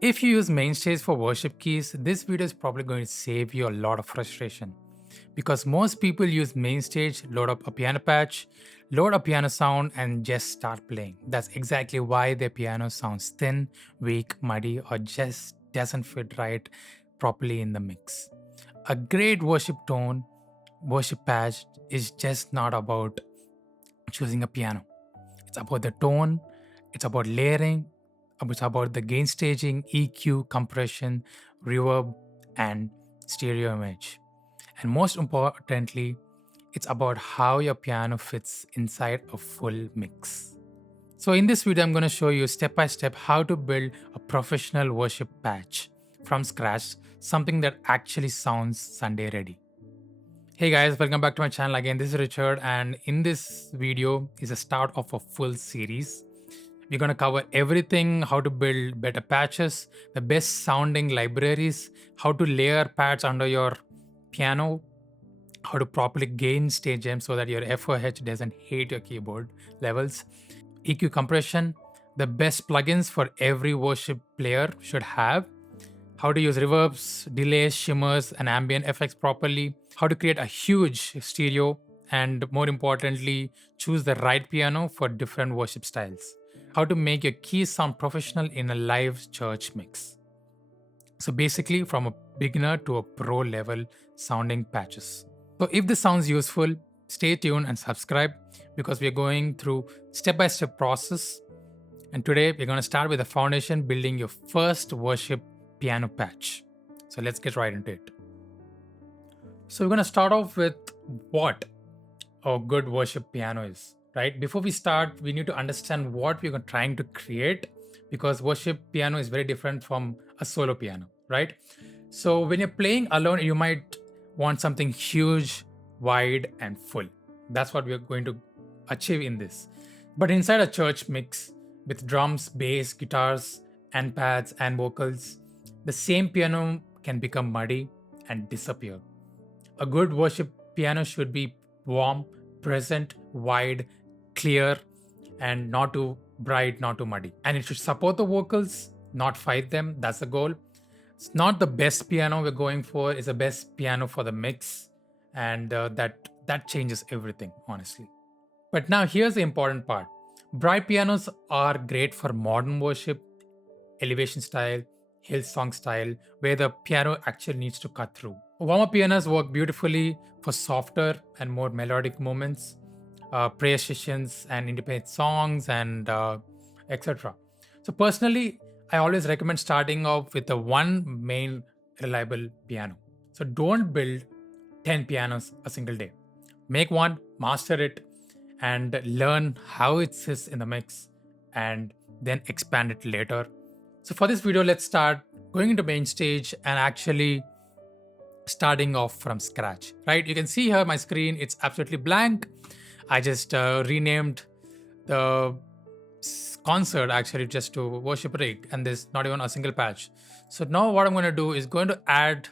If you use MainStage for worship keys, this video is probably going to save you a lot of frustration because most people use MainStage, load up a piano patch, load a piano sound, and just start playing. That's exactly why their piano sounds thin, weak, muddy, or just doesn't fit right properly in the mix. A great worship tone, worship patch is just not about choosing a piano. It's about the tone, it's about layering, it's about the gain staging, EQ, compression, reverb, and stereo image. And most importantly, it's about how your piano fits inside a full mix. So in this video, I'm going to show you step by step how to build a professional worship patch from scratch, something that actually sounds Sunday ready. Hey guys, welcome back to my channel again. This is Richard, and in this video is a start of a full series. We're going to cover everything: how to build better patches, the best sounding libraries, how to layer pads under your piano, how to properly gain stage them so that your FOH doesn't hate your keyboard levels, EQ compression, the best plugins for every worship player should have, how to use reverbs, delays, shimmers, and ambient effects properly, how to create a huge stereo, and more importantly, choose the right piano for different worship styles, how to make your keys sound professional in a live church mix. So basically, from a beginner to a pro level sounding patches. So if this sounds useful, stay tuned and subscribe because we're going through step-by-step process. And today we're going to start with the foundation, building your first worship piano patch. So let's get right into it. So we're going to start off with what a good worship piano is, right? Before we start, we need to understand what we're trying to create because worship piano is very different from a solo piano, right? So when you're playing alone, you might want something huge, wide, and full. That's what we're going to achieve in this. But inside a church mix with drums, bass, guitars, and pads and vocals, the same piano can become muddy and disappear. A good worship piano should be warm, present, wide, clear, and not too bright, not too muddy. And it should support the vocals, not fight them. That's the goal. It's not the best piano we're going for. It's the best piano for the mix, and that changes everything, honestly. But now here's the important part. Bright pianos are great for modern worship, elevation style, Hillsong style, where the piano actually needs to cut through. Warm-up pianos work beautifully for softer and more melodic moments, prayer sessions and independent songs, and etc. So personally, I always recommend starting off with the one main reliable piano. So don't build 10 pianos a single day. Make one, master it, and learn how it sits in the mix, and then expand it later. So for this video, let's start going into MainStage and actually starting off from scratch, right? You can see here my screen, it's absolutely blank. I just renamed the concert actually just to worship rig, and there's not even a single patch. So now what I'm going to do is going to add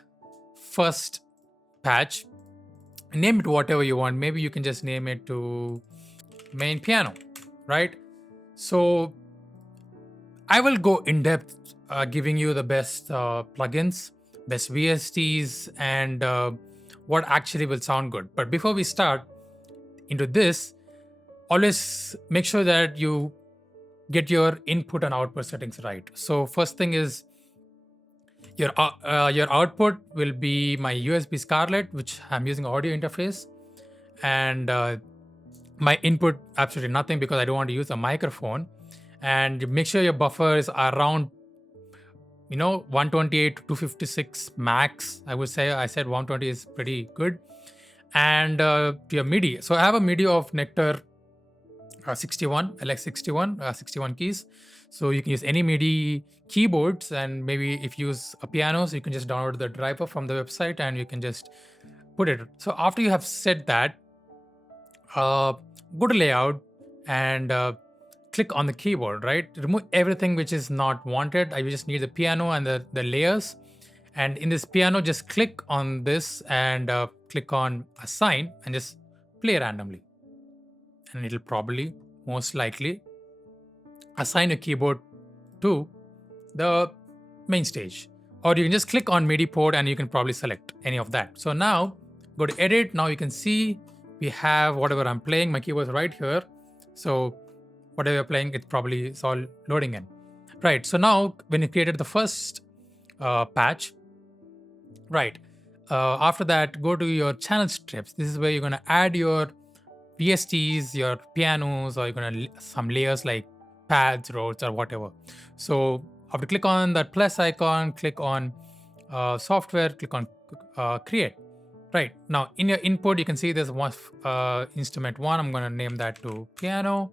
first patch. Name it whatever you want. Maybe you can just name it to main piano, right? So I will go in depth, giving you the best plugins, best VSTs, and what actually will sound good. But before we start into this, always make sure that you get your input and output settings right. So first thing is your output will be my USB Scarlett, which I'm using audio interface, and my input absolutely nothing because I don't want to use a microphone. And make sure your buffer is around 128 to 256 max. I would say I said 120 is pretty good. And your MIDI, so I have a MIDI of Nectar 61, LX61, 61 keys. So you can use any MIDI keyboards, and maybe if you use a piano, so you can just download the driver from the website and you can just put it. So after you have set that, go to layout and click on the keyboard, right? Remove everything which is not wanted. I just need the piano and the layers. And in this piano, just click on this and click on assign and just play randomly. And it'll probably, most likely, assign a keyboard to the main stage. Or you can just click on MIDI port and you can probably select any of that. So now go to edit. Now you can see we have whatever I'm playing. My keyboard's right here. So whatever you're playing, it's all loading in. Right. So now when you created the first patch, right. After that, go to your channel strips. This is where you're going to add your VSTs, your pianos, or you're going to some layers like pads, roads, or whatever. So after click on that plus icon, click on software, click on create. Right now in your input, you can see there's one instrument one. I'm going to name that to piano.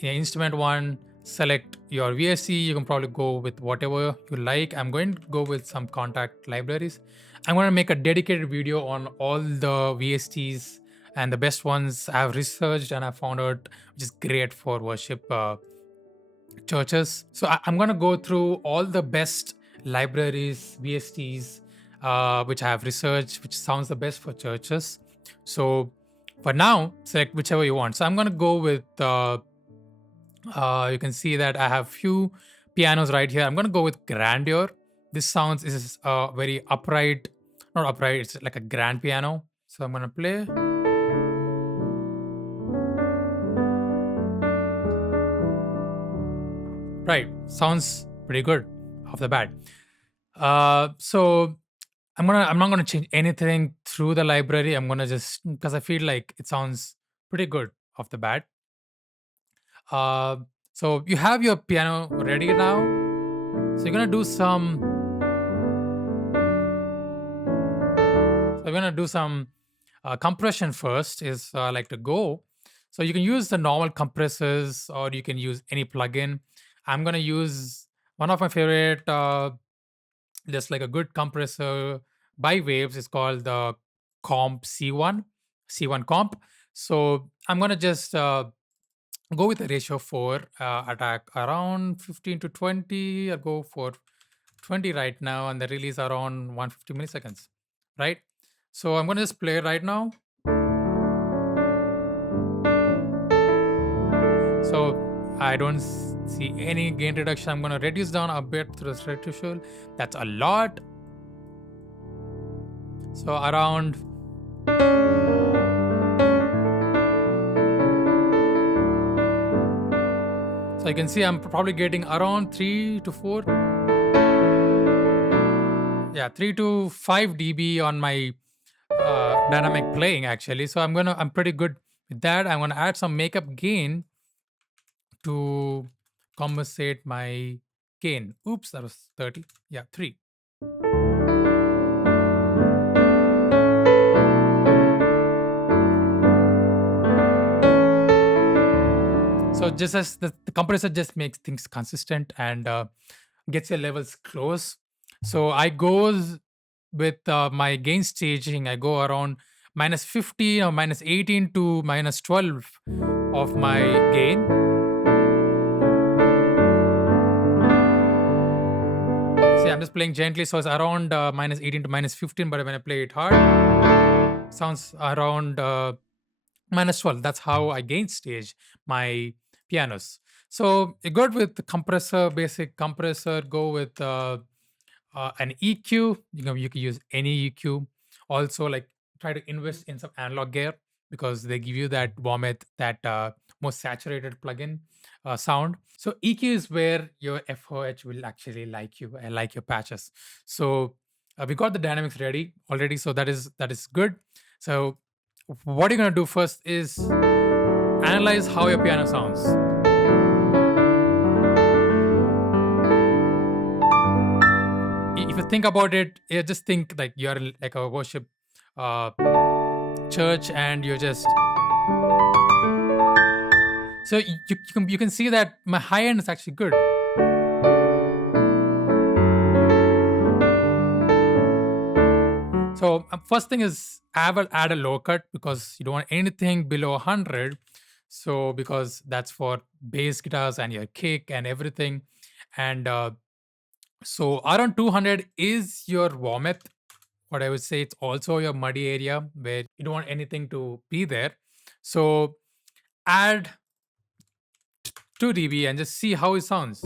In your instrument one, select your VST. You can probably go with whatever you like. I'm going to go with some contact libraries. I'm going to make a dedicated video on all the VSTs and the best ones I've researched and I found out, which is great for worship churches. So I'm going to go through all the best libraries, VSTs, which I have researched, which sounds the best for churches. So for now, select whichever you want. So I'm going to go with, you can see that I have few pianos right here. I'm going to go with grandeur. This sounds is very upright, not upright, it's like a grand piano. So I'm going to play. Right, sounds pretty good off the bat. So I'm not gonna change anything through the library. I'm gonna just because I feel like it sounds pretty good off the bat. Uh, so you have your piano ready now. So you're gonna do some. So we're gonna do some compression first. Is like to go. So you can use the normal compressors or you can use any plugin. I'm gonna use one of my favorite, just like a good compressor by Waves. Is called the Comp C1 Comp. So I'm gonna just go with a ratio 4 attack around 15 to 20. I'll go for 20 right now, and the release around 150 milliseconds. Right. So I'm gonna just play right now. So I don't see any gain reduction. I'm going to reduce down a bit through the threshold. That's a lot. So around. So you can see I'm probably getting around 3 to 4. Yeah, 3 to 5 dB on my dynamic playing actually. So I'm pretty good with that. I'm going to add some makeup gain to compensate my gain. Oops, that was 30. Yeah, 3. So just as the compressor just makes things consistent and gets your levels close. So I goes with my gain staging. I go around minus 15 or minus 18 to minus 12 of my gain. See, I'm just playing gently, so it's around minus 18 to minus 15. But when I play it hard, sounds around minus 12. That's how I gain stage my pianos. So you go with the compressor, basic compressor. Go with an EQ. You can use any EQ. Also, like try to invest in some analog gear because they give you that vomit, that more saturated plugin sound. So EQ is where your FOH will actually like you and like your patches. So we got the dynamics ready already. So that is good. So what you're gonna do first is analyze how your piano sounds. If you think about it, just think like you're like a worship church and you're just. So you can see that my high end is actually good. So first thing is I will add a low cut because you don't want anything below 100. So because that's for bass guitars and your kick and everything. And so around 200 is your vomit. What I would say, it's also your muddy area where you don't want anything to be there. So add 2 dB and just see how it sounds.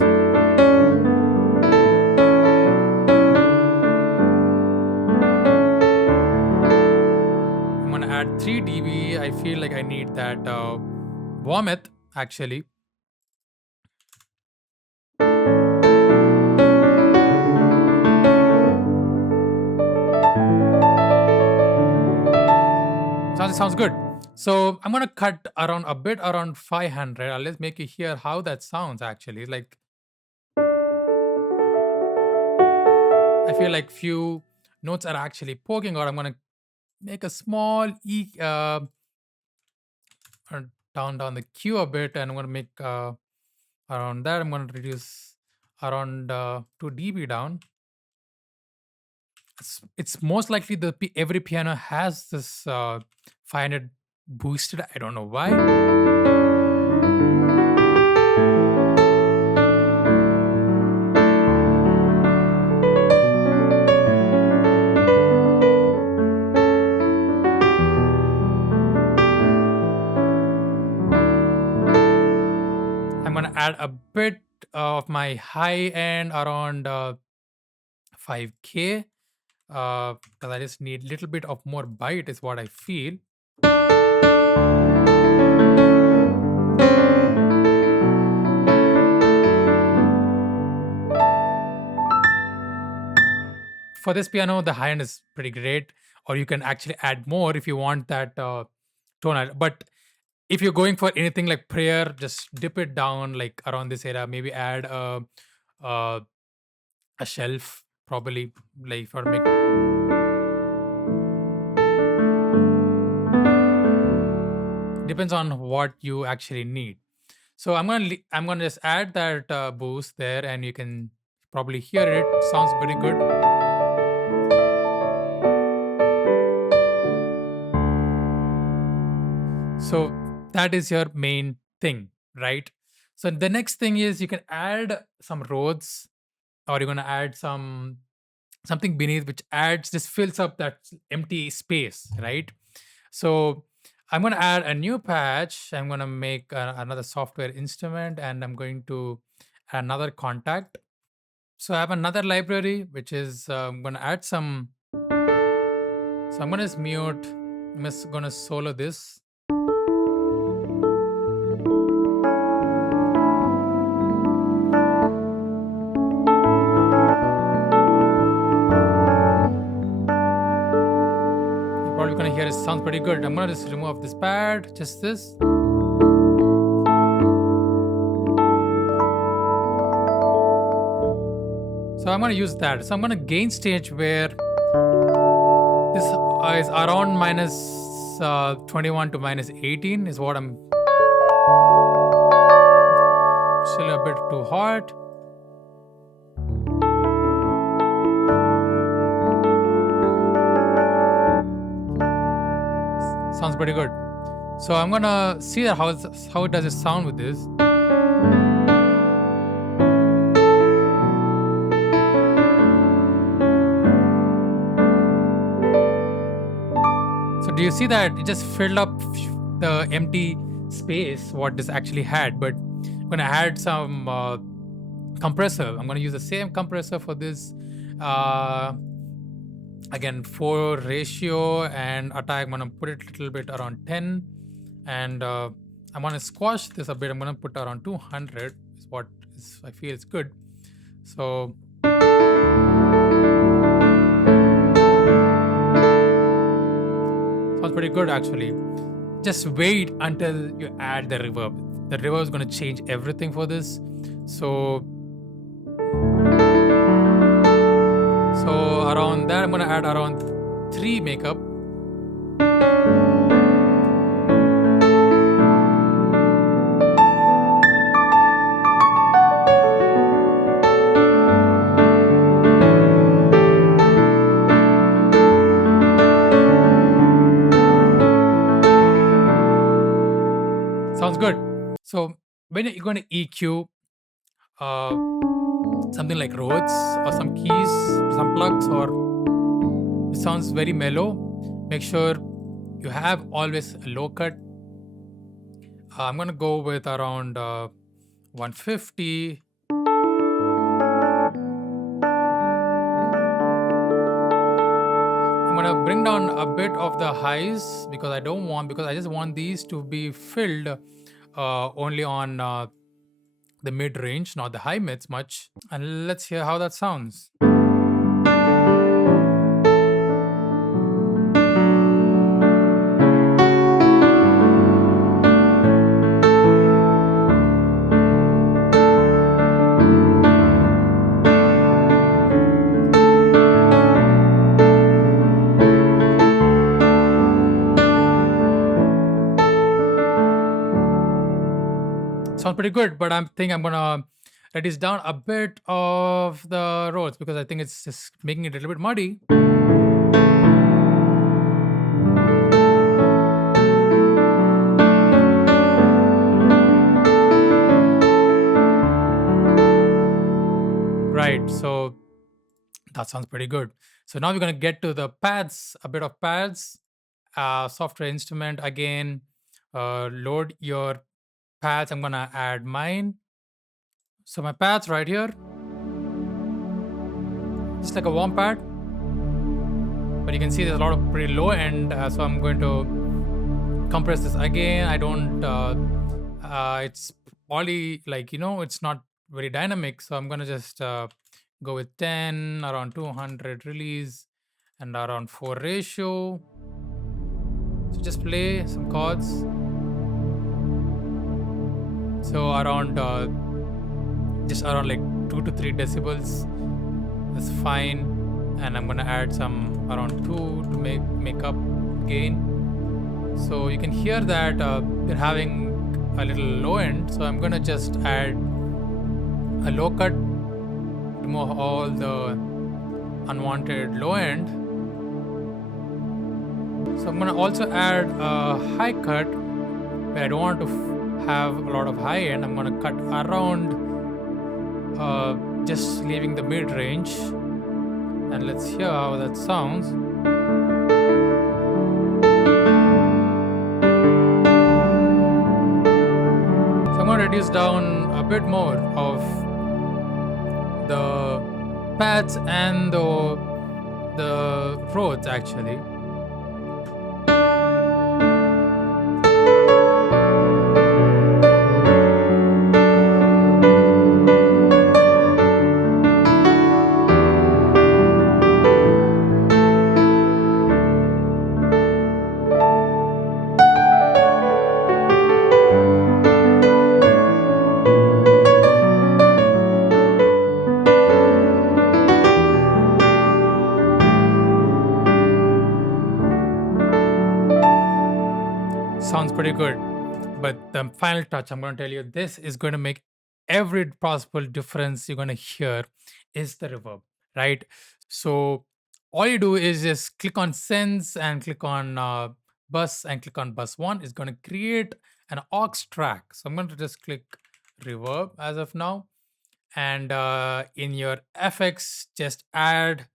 3 dB, I feel like I need that warmth actually. Sounds good. So I'm gonna cut around a bit around 500. Let's make you hear how that sounds actually. Like I feel like few notes are actually poking out. I'm gonna make a small uh, down the Q a bit, and I'm gonna make around that. I'm gonna reduce around 2 dB down. It's most likely every piano has this 500 boosted. I don't know why. I'm gonna add a bit of my high end around 5K because I just need a little bit of more bite is what I feel. For this piano, the high end is pretty great, or you can actually add more if you want that tone. But if you're going for anything like prayer, just dip it down like around this area. Maybe add uh, a shelf, probably like for make. Depends on what you actually need. So I'm gonna just add that boost there, and you can probably hear it. Sounds very good. So that is your main thing, right? So the next thing is you can add some roads, or you're gonna add something beneath which adds this fills up that empty space, right? So I'm gonna add a new patch. I'm gonna make another software instrument, and I'm going to add another contact. So I have another library which is I'm gonna add some. So I'm gonna just mute. I'm just gonna solo this. You're probably gonna hear it sounds pretty good. I'm gonna just remove this pad, just this. So I'm gonna use that. So I'm gonna gain stage where this is around minus 21 to minus 18 is what I'm still a bit too hot. Sounds pretty good. So I'm gonna see how does it sound with this. So do you see that it just filled up the empty space what this actually had? But I'm gonna add some compressor. I'm gonna use the same compressor for this. Again, 4 ratio and attack. I'm gonna put it a little bit around 10, and I'm gonna squash this a bit. I'm gonna put around 200 is what I feel is good. So sounds pretty good actually. Just wait until you add the reverb. The reverb is gonna change everything for this. So around that, I'm gonna add around 3 makeup. Sounds good. So when you're gonna EQ something like Rhodes or some keys, some plugs, or it sounds very mellow, make sure you have always a low cut. I'm gonna go with around 150. I'm gonna bring down a bit of the highs because I just want these to be filled only on the mid range, not the high mids much. And let's hear how that sounds. Sounds pretty good, but I'm gonna reduce down a bit of the roads because I think it's just making it a little bit muddy. Right, so that sounds pretty good. So now we're gonna get to the pads, a bit of pads, software instrument again. Load your pads. I'm gonna add mine. So my pads right here, just like a warm pad, but you can see there's a lot of pretty low end. So I'm going to compress this again. I don't. It's only like it's not very dynamic. So I'm gonna just go with 10, around 200 release, and around 4 ratio. So just play some chords. So around just around like 2 to 3 decibels. That's fine. And I'm gonna add some around 2 to make up gain. So you can hear that we're having a little low end. So I'm gonna just add a low cut, remove all the unwanted low end. So I'm gonna also add a high cut where I don't want to have a lot of high end. I'm gonna cut around just leaving the mid range, and let's hear how that sounds. So I'm gonna reduce down a bit more of the pads and the roads actually. Sounds pretty good. But the final touch, I'm going to tell you, this is going to make every possible difference you're going to hear is the reverb, right? So all you do is just click on Sense and click on Bus and click on Bus 1. It's going to create an aux track. So I'm going to just click Reverb as of now. And in your FX, just add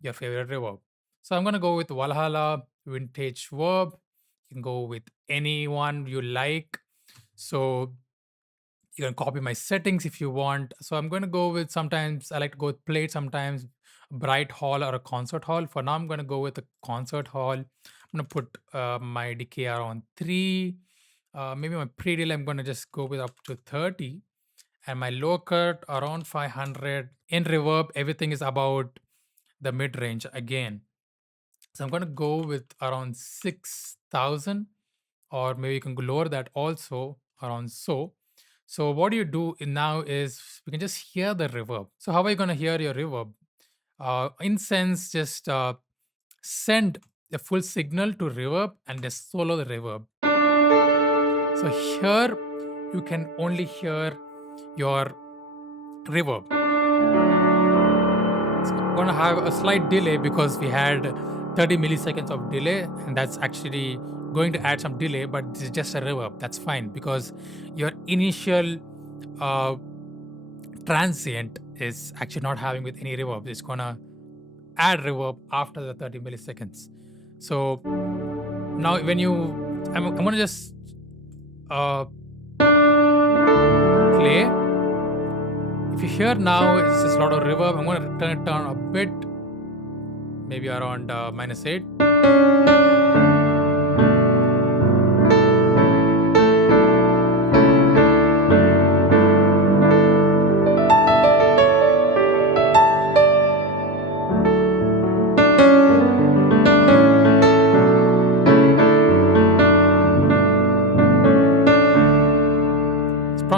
your favorite reverb. So I'm going to go with Valhalla Vintage Verb. You can go with any one you like. So you can copy my settings if you want. So I'm going to go with, sometimes I like to go with plate, sometimes bright hall or a concert hall. For now, I'm going to go with a concert hall. I'm going to put my decay around 3. Maybe my pre-delay, I'm going to just go with up to 30. And my low cut around 500. In reverb, everything is about the mid-range again. So I'm going to go with around 6,000, or maybe you can go lower that also, around so. So what you do now is we can just hear the reverb. So how are you going to hear your reverb? In Sense, just send the full signal to reverb and just solo the reverb. So here you can only hear your reverb. It's going to have a slight delay because we had 30 milliseconds of delay, and that's actually going to add some delay, but this is just a reverb. That's fine because your initial transient is actually not having with any reverb. It's going to add reverb after the 30 milliseconds. So now when I'm going to just play. If you hear now, it's just a lot of reverb. I'm going to turn it down a bit, maybe around -8.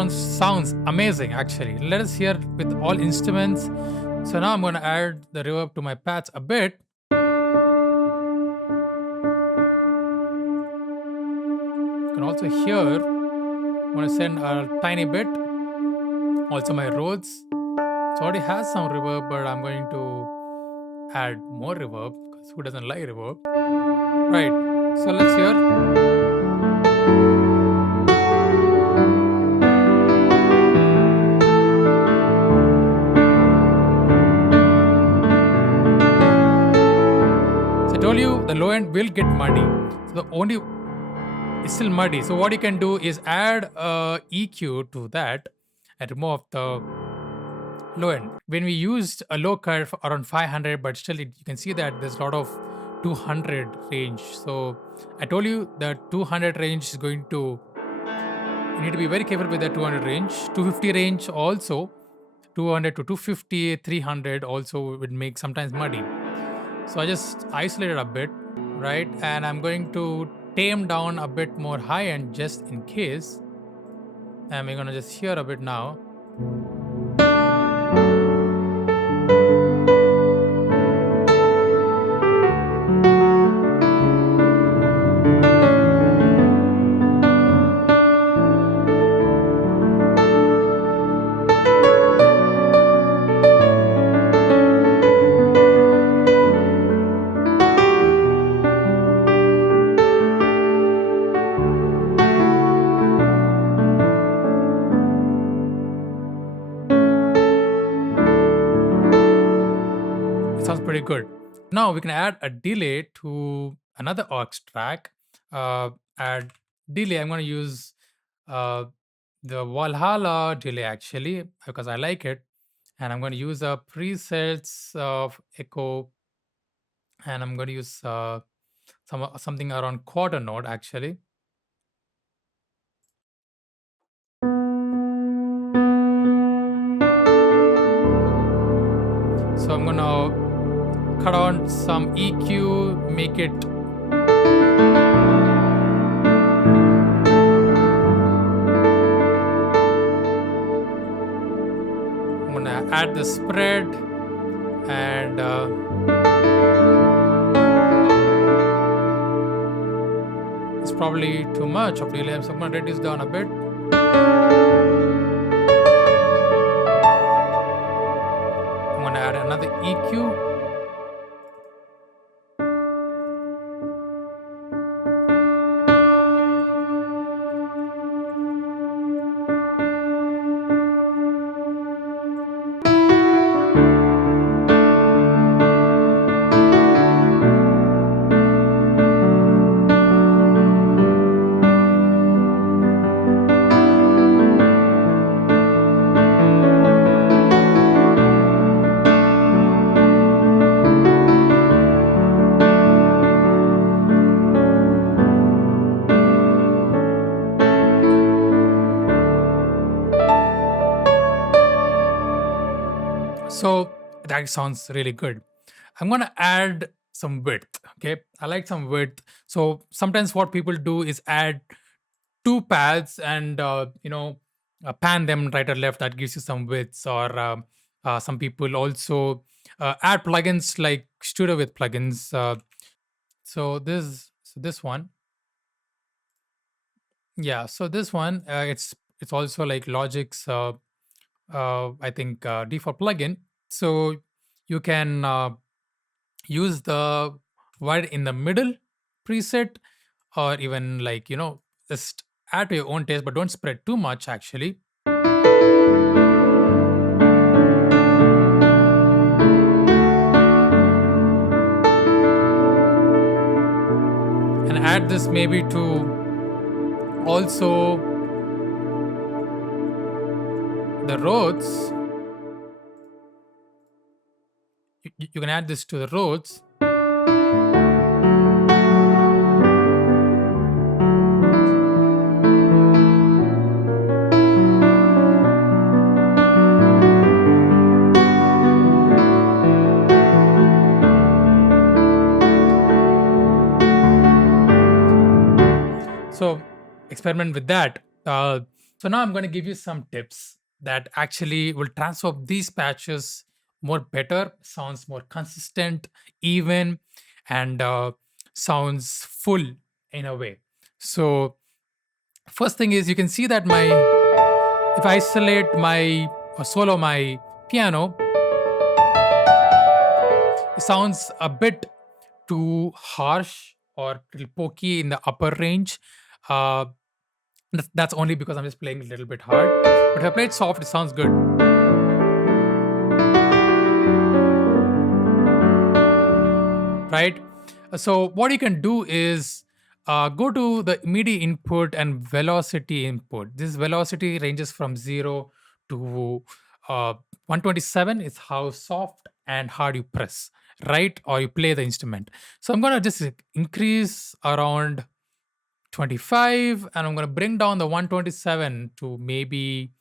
Sounds amazing actually. Let us hear with all instruments. So now I'm going to add the reverb to my patch a bit. You can also hear, I'm going to send a tiny bit. Also my Rhodes, it already has some reverb, but I'm going to add more reverb because who doesn't like reverb? Right. So let's hear. So I told you the low end will get muddy. So the only it's still muddy. So what you can do is add a EQ to that and remove the low end. When we used a low cut for around 500, but still you can see that there's a lot of 200 range. So I told you that 200 range is going to, you need to be very careful with that 200 range. 250 range also, 200 to 250, 300 also would make sometimes muddy. So I just isolated a bit, right? And I'm going to tame down a bit more high end just in case. And we're going to just hear a bit now. Sounds pretty good. Now we can add a delay to another aux track. Add delay. I'm going to use the Valhalla delay actually because I like it, and I'm going to use a presets of echo, and I'm going to use something around quarter note actually. So I'm going to cut on some EQ, make it I'm going to add the spread and it's probably too much of delay, so I'm going to reduce down a bit. I'm going to add another EQ. So that sounds really good. I'm going to add some width. Okay. I like some width. So sometimes what people do is add two pads and, pan them right or left. That gives you some widths. Or some people also add plugins like Studio with plugins. So this one. Yeah. So this one, it's also like Logic's, I think, default plugin. So you can use the wide in the middle preset, or even like just add to your own taste, but don't spread too much actually. And add this maybe to also the Rhodes. You can add this to the Rhodes. So experiment with that. So now I'm going to give you some tips that actually will transform these patches more better, sounds more consistent, even, and sounds full in a way. So first thing is, you can see that my if I isolate my or solo my piano, it sounds a bit too harsh or little pokey in the upper range. Uh, that's only because I'm just playing a little bit hard. But if I play it soft, it sounds good, right? So what you can do is go to the MIDI input and velocity input. This velocity ranges from 0 to 127 is how soft and hard you press, right? Or you play the instrument. So I'm going to just increase around 25, and I'm going to bring down the 127 to maybe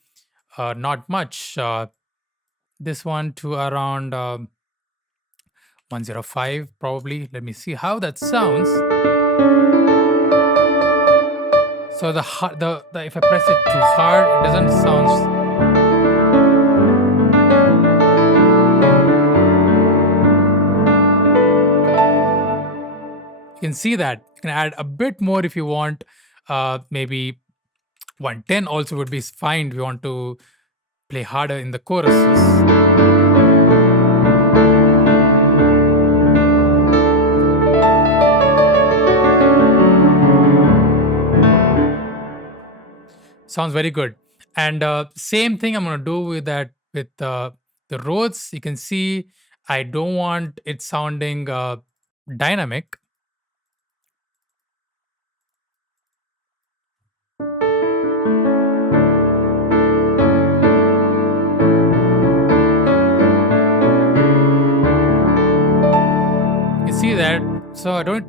not much. This one to around 105 probably. Let me see how that sounds. So the if I press it too hard, it doesn't sound. You can see that you can add a bit more if you want. Maybe 110 also would be fine if you want to play harder in the choruses. Sounds very good. And same thing I'm going to do with that with the Rhodes. You can see I don't want it sounding dynamic. You see that? So I don't.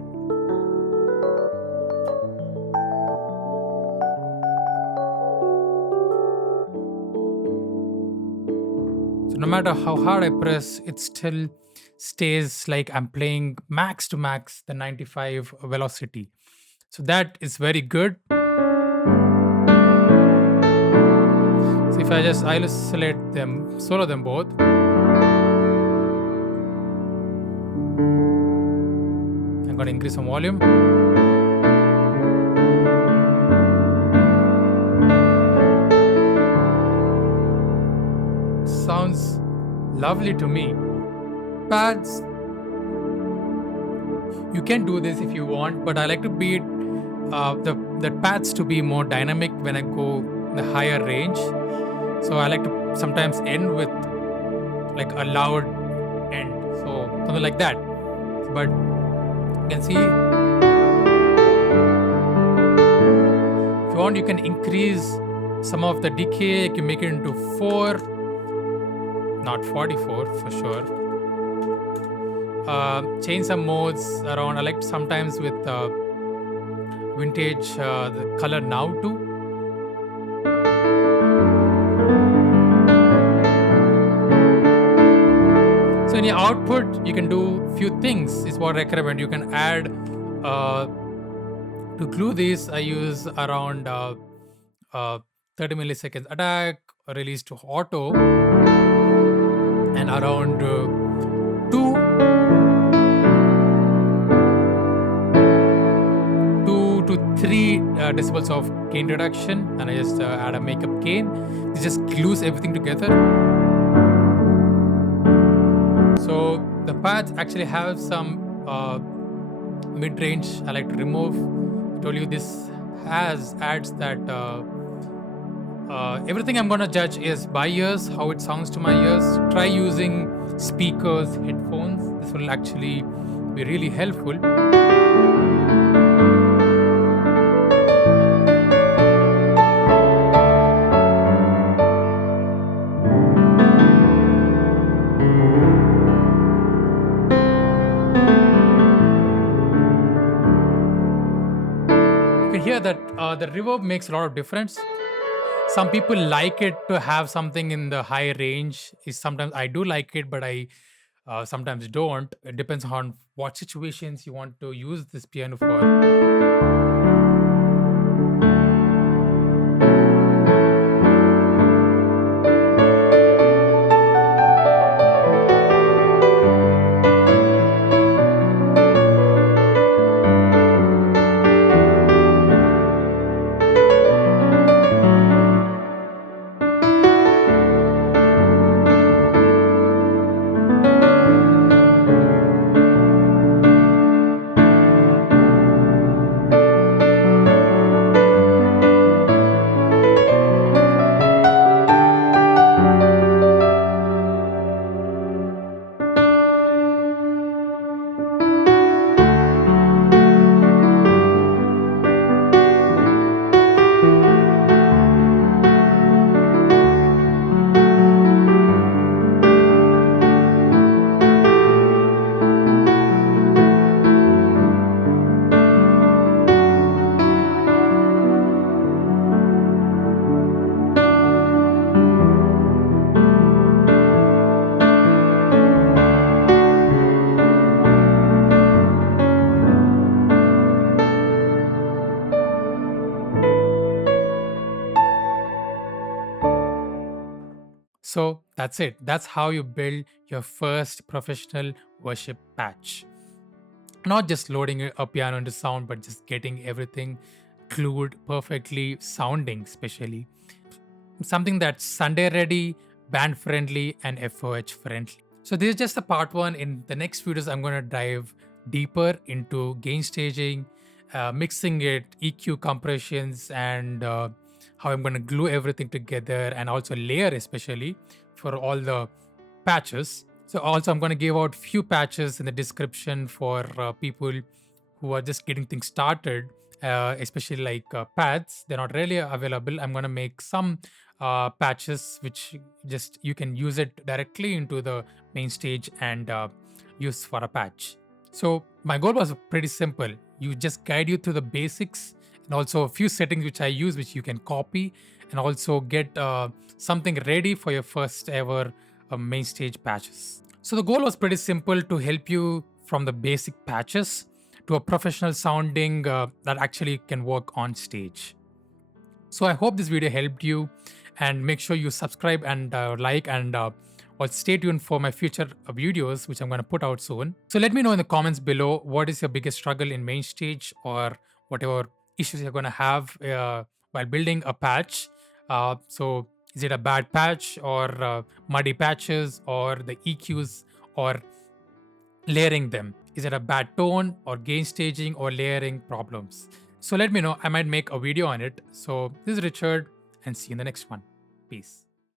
So no matter how hard I press, it still stays like I'm playing max to max the 95 velocity. So that is very good. So if I just isolate them, solo them both. I'm going to increase some volume. Sounds lovely to me. Pads, you can do this if you want, but I like to beat the pads to be more dynamic when I go the higher range. So I like to sometimes end with like a loud end, so something like that. But you can see, if you want, you can increase some of the decay. You can make it into 4, not 44 for sure. Change some modes around. I like sometimes with vintage the color now too. So in your output, you can do few things. Is what I recommend. You can add to glue these. I use around 30 milliseconds attack, release to auto, and around 2 to 3 decibels of gain reduction, and I just add a makeup gain. It just glues everything together. So the pads actually have some mid-range I like to remove. I told you this adds that everything I'm gonna judge is by ears, how it sounds to my ears. Try using speakers, headphones. This will actually be really helpful. You can hear that the reverb makes a lot of difference. Some people like it to have something in the high range. Is sometimes I do like it, but I sometimes don't. It depends on what situations you want to use this piano for. So that's it. That's how you build your first professional worship patch. Not just loading a piano into sound, but just getting everything glued perfectly, sounding especially. Something that's Sunday ready, band friendly, and FOH friendly. So this is just the part one. In the next videos, I'm going to dive deeper into gain staging, mixing it, EQ compressions, and how I'm going to glue everything together, and also layer especially for all the patches. So also I'm going to give out few patches in the description for people who are just getting things started, especially like pads. They're not really available. I'm going to make some patches which just you can use it directly into the main stage and use for a patch. So my goal was pretty simple. You just guide you through the basics and also a few settings which I use, which you can copy and also get something ready for your first ever main stage patches. So the goal was pretty simple, to help you from the basic patches to a professional sounding that actually can work on stage. So I hope this video helped you, and make sure you subscribe and like, and or stay tuned for my future videos which I'm going to put out soon. So let me know in the comments below, what is your biggest struggle in main stage, or whatever issues you're going to have while building a patch. So is it a bad patch, or muddy patches, or the EQs, or layering them? Is it a bad tone, or gain staging, or layering problems? So let me know. I might make a video on it. So this is Richard, and see you in the next one. Peace.